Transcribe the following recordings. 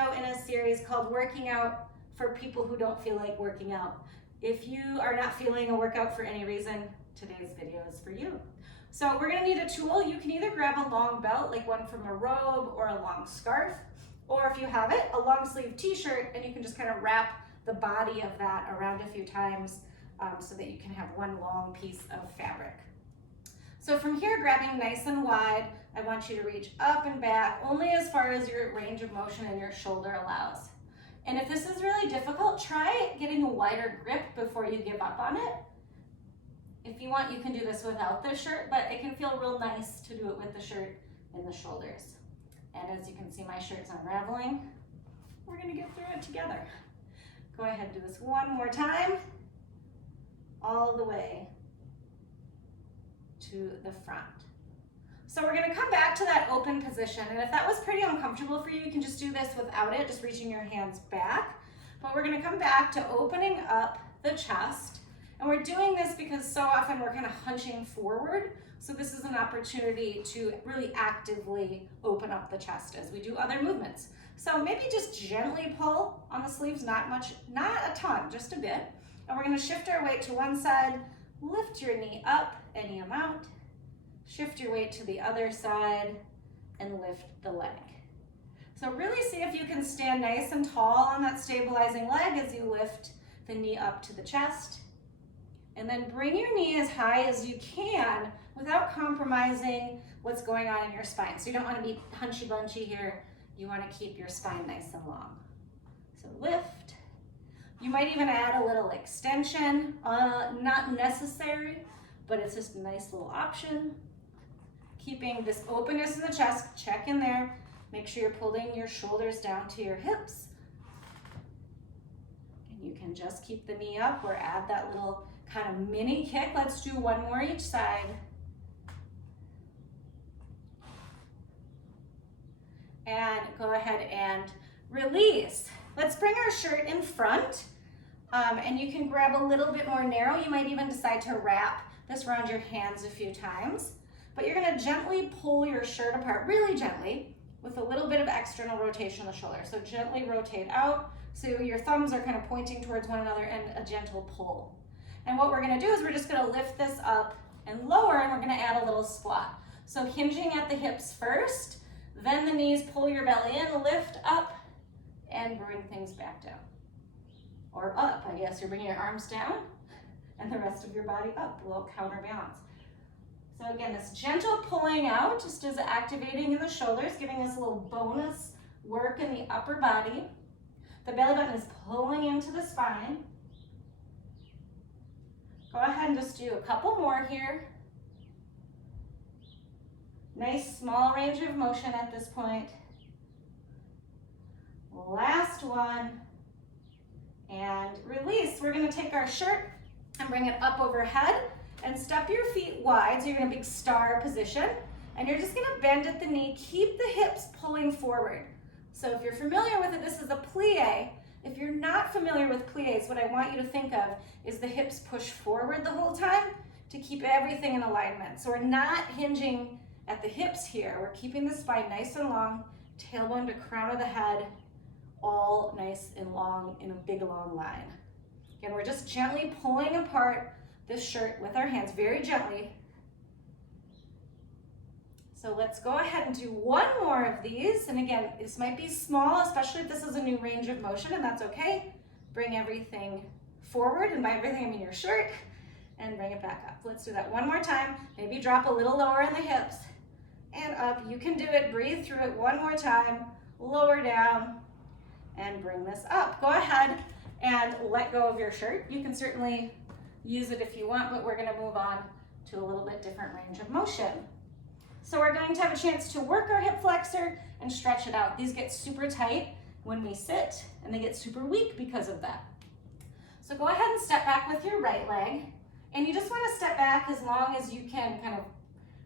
video in a series called Working Out for People Who Don't Feel Like Working Out. If you are not feeling a workout for any reason, today's video is for you. So we're gonna need a tool. You can either grab a long belt, like one from a robe, or a long scarf, or if you have it, a long sleeve t-shirt, and you can just kind of wrap the body of that around a few times so that you can have one long piece of fabric. So from here, grabbing nice and wide, I want you to reach up and back only as far as your range of motion and your shoulder allows. And if this is really difficult, try getting a wider grip before you give up on it. If you want, you can do this without the shirt, but it can feel real nice to do it with the shirt and the shoulders. And as you can see, my shirt's unraveling. We're gonna get through it together. Go ahead and do this one more time, all the way to the front. So we're gonna come back to that open position, and if that was pretty uncomfortable for you, you can just do this without it, just reaching your hands back. But we're gonna come back to opening up the chest, and we're doing this because so often we're kind of hunching forward, so this is an opportunity to really actively open up the chest as we do other movements. So maybe just gently pull on the sleeves, not much, not a ton, just a bit. And we're gonna shift our weight to one side, lift your knee up any amount, shift your weight to the other side, and lift the leg. So really see if you can stand nice and tall on that stabilizing leg as you lift the knee up to the chest. And then bring your knee as high as you can without compromising what's going on in your spine. So you don't want to be hunchy bunchy here. You want to keep your spine nice and long. So lift. You might even add a little extension, not necessary, but it's just a nice little option. Keeping this openness in the chest, check in there. Make sure you're pulling your shoulders down to your hips. And you can just keep the knee up or add that little kind of mini kick. Let's do one more each side. And go ahead and release. Let's bring our shirt in front, and you can grab a little bit more narrow. You might even decide to wrap this around your hands a few times, but you're gonna gently pull your shirt apart, really gently, with a little bit of external rotation of the shoulder. So gently rotate out, so your thumbs are kind of pointing towards one another, and a gentle pull. And what we're gonna do is we're just gonna lift this up and lower, and we're gonna add a little squat. So hinging at the hips first, then the knees, pull your belly in, lift up, and bring things back down. Or up, I guess. You're bringing your arms down, and the rest of your body up, a little counterbalance. So again, this gentle pulling out just is activating in the shoulders, giving us a little bonus work in the upper body. The belly button is pulling into the spine. Go ahead and just do a couple more here. Nice small range of motion at this point. Last one. And release. We're gonna take our shirt and bring it up overhead and step your feet wide. So you're in a big star position. And you're just gonna bend at the knee. Keep the hips pulling forward. So if you're familiar with it, this is a plie. If you're not familiar with plies, what I want you to think of is the hips push forward the whole time to keep everything in alignment. So we're not hinging at the hips here. We're keeping the spine nice and long, tailbone to crown of the head, all nice and long in a big long line. Again, we're just gently pulling apart this shirt with our hands, very gently. So let's go ahead and do one more of these. And again, this might be small, especially if this is a new range of motion, and that's okay. Bring everything forward, and by everything I mean your shirt, and bring it back up. Let's do that one more time. Maybe drop a little lower in the hips and up. You can do it, breathe through it one more time, lower down, and bring this up. Go ahead and let go of your shirt. You can certainly use it if you want, but we're gonna move on to a little bit different range of motion. So we're going to have a chance to work our hip flexor and stretch it out. These get super tight when we sit, and they get super weak because of that. So go ahead and step back with your right leg, and you just want to step back as long as you can kind of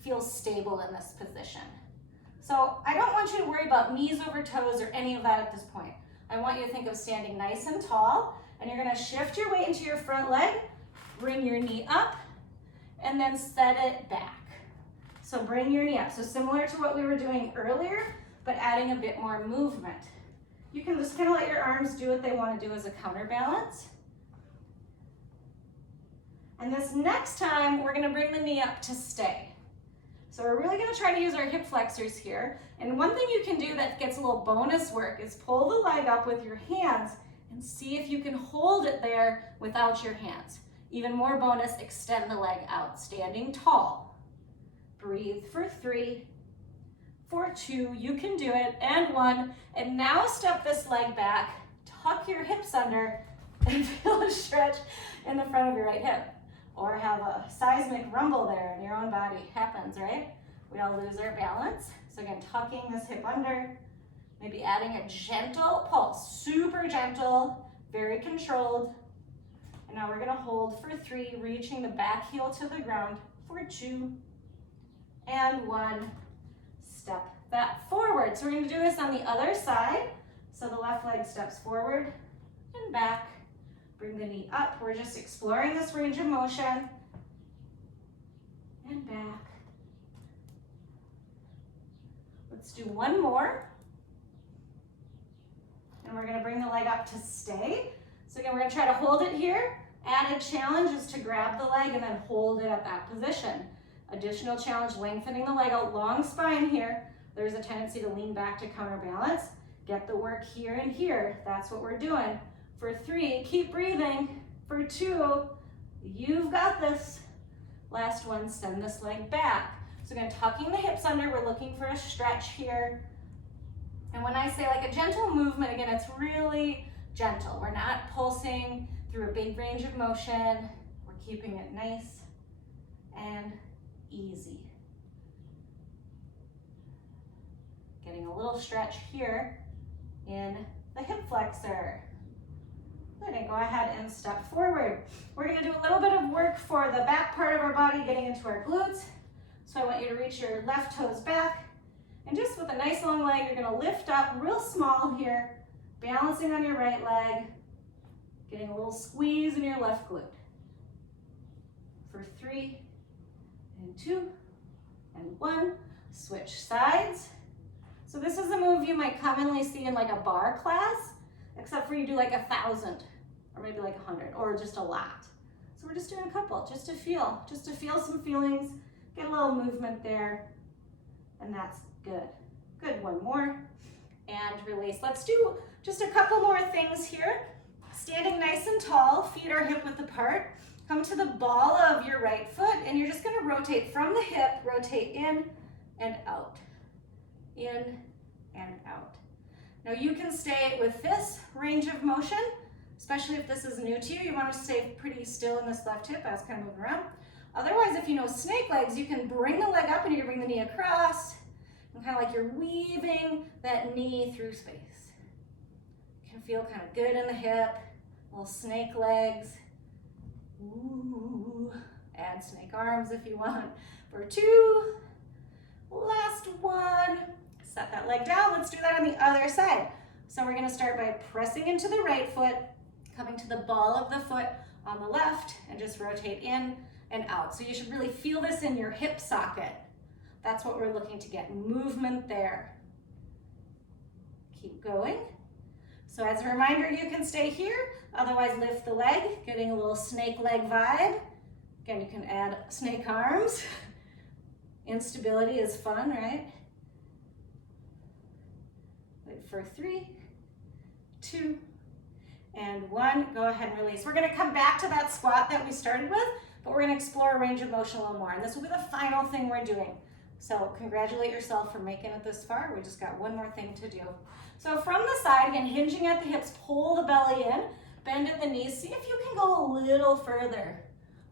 feel stable in this position. So I don't want you to worry about knees over toes or any of that at this point. I want you to think of standing nice and tall, and you're going to shift your weight into your front leg, bring your knee up, and then set it back. So bring your knee up. So similar to what we were doing earlier, but adding a bit more movement. You can just kind of let your arms do what they want to do as a counterbalance. And this next time, we're gonna bring the knee up to stay. So we're really gonna try to use our hip flexors here. And one thing you can do that gets a little bonus work is pull the leg up with your hands and see if you can hold it there without your hands. Even more bonus, extend the leg out, standing tall. Breathe for 3, for 2, you can do it, and 1. And now step this leg back, tuck your hips under, and feel a stretch in the front of your right hip. Or have a seismic rumble there in your own body. Happens, right? We all lose our balance. So again, tucking this hip under, maybe adding a gentle pulse, super gentle, very controlled. And now we're gonna hold for 3, reaching the back heel to the ground for 2, and 1. Step that forward. So we're gonna do this on the other side. So the left leg steps forward and back. Bring the knee up. We're just exploring this range of motion. And back. Let's do one more. And we're gonna bring the leg up to stay. So again, we're gonna try to hold it here. Added challenge is to grab the leg and then hold it at that position. Additional challenge, lengthening the leg out, long spine here. There's a tendency to lean back to counterbalance. Get the work here and here. That's what we're doing. For 3, keep breathing. For 2, you've got this. Last one, send this leg back. So again, tucking the hips under, we're looking for a stretch here. And when I say like a gentle movement, again, it's really gentle. We're not pulsing through a big range of motion. We're keeping it nice and easy. Getting a little stretch here in the hip flexor. Good, and go ahead and step forward. We're gonna do a little bit of work for the back part of our body, getting into our glutes. So I want you to reach your left toes back, and just with a nice long leg, you're gonna lift up real small here, balancing on your right leg, getting a little squeeze in your left glute. For 3, and 2, and 1, switch sides. So this is a move you might commonly see in like a bar class, except for you do like 1,000 or maybe like 100 or just a lot. So we're just doing a couple just to feel some feelings, get a little movement there, and that's good. Good, one more, and release. Let's do just a couple more things here. Standing nice and tall, feet are hip width apart. Come to the ball of your right foot, and you're just gonna rotate from the hip, rotate in and out, in and out. Now you can stay with this range of motion, especially if this is new to you. You want to stay pretty still in this left hip as kind of moving around. Otherwise, if you know snake legs, you can bring the leg up and you can bring the knee across, and kind of like you're weaving that knee through space. You can feel kind of good in the hip, little snake legs. Ooh, add snake arms if you want. For 2, last one. Set that leg down. Let's do that on the other side. So we're gonna start by pressing into the right foot, coming to the ball of the foot on the left, and just rotate in and out. So you should really feel this in your hip socket. That's what we're looking to get, movement there. Keep going. So as a reminder, you can stay here, otherwise lift the leg, getting a little snake leg vibe. Again, you can add snake arms. Instability is fun, right? Wait for 3, 2, and 1. Go ahead and release. We're gonna come back to that squat that we started with, but we're gonna explore a range of motion a little more, and this will be the final thing we're doing. So congratulate yourself for making it this far. We just got one more thing to do. So from the side, again, hinging at the hips, pull the belly in, bend at the knees. See if you can go a little further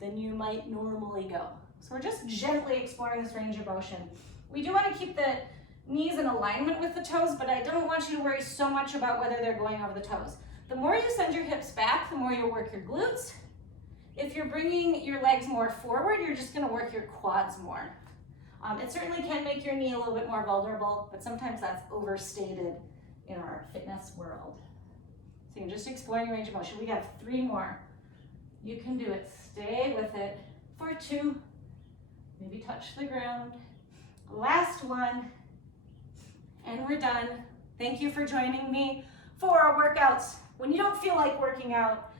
than you might normally go. So we're just gently exploring this range of motion. We do want to keep the knees in alignment with the toes, but I don't want you to worry so much about whether they're going over the toes. The more you send your hips back, the more you'll work your glutes. If you're bringing your legs more forward, you're just going to work your quads more. It certainly can make your knee a little bit more vulnerable, but sometimes that's overstated in our fitness world. So you're just exploring your range of motion. We have 3 more. You can do it. Stay with it. For 2, maybe touch the ground. Last one, and we're done. Thank you for joining me for workouts when you don't feel like working out,